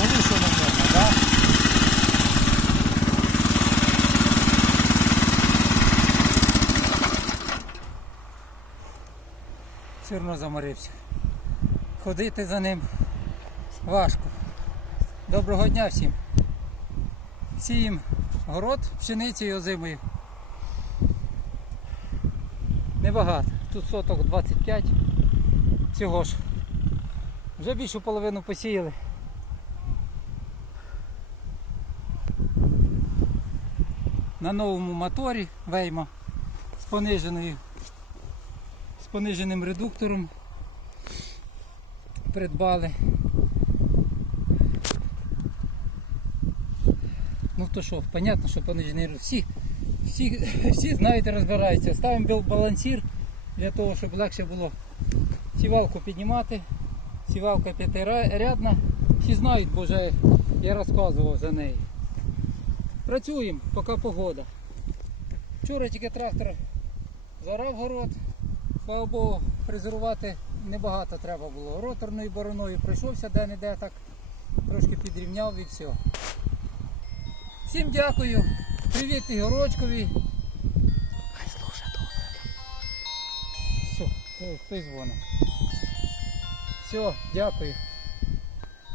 заглушено можна, так? Все одно заморився. Ходити за ним важко. Доброго дня всім. Сієм город пшеницею озимою. Небагато. Тут соток 25. Цього ж. Вже більшу половину посіяли. На новому моторі Вейма з пониженою з пониженим редуктором придбали. Ну то що, понятно, що понижений редуктор. Всі, всі, всі знаєте, розбираються. Ставимо балансір для того, щоб легше було сівалку піднімати. Сівалка п'ятирядна. Всі знають, бо вже я розказував за неї. Працюємо, поки погода. Вчора тільки трактор зарав город. Слава Богу, фрезерувати небагато треба було. Роторною бороною пройшовся де-не-де так, трошки підрівняв і все. Всім дякую. Привіт Ігорочкові. Хай служить добре. Що, хтось дзвонить. Все, дякую.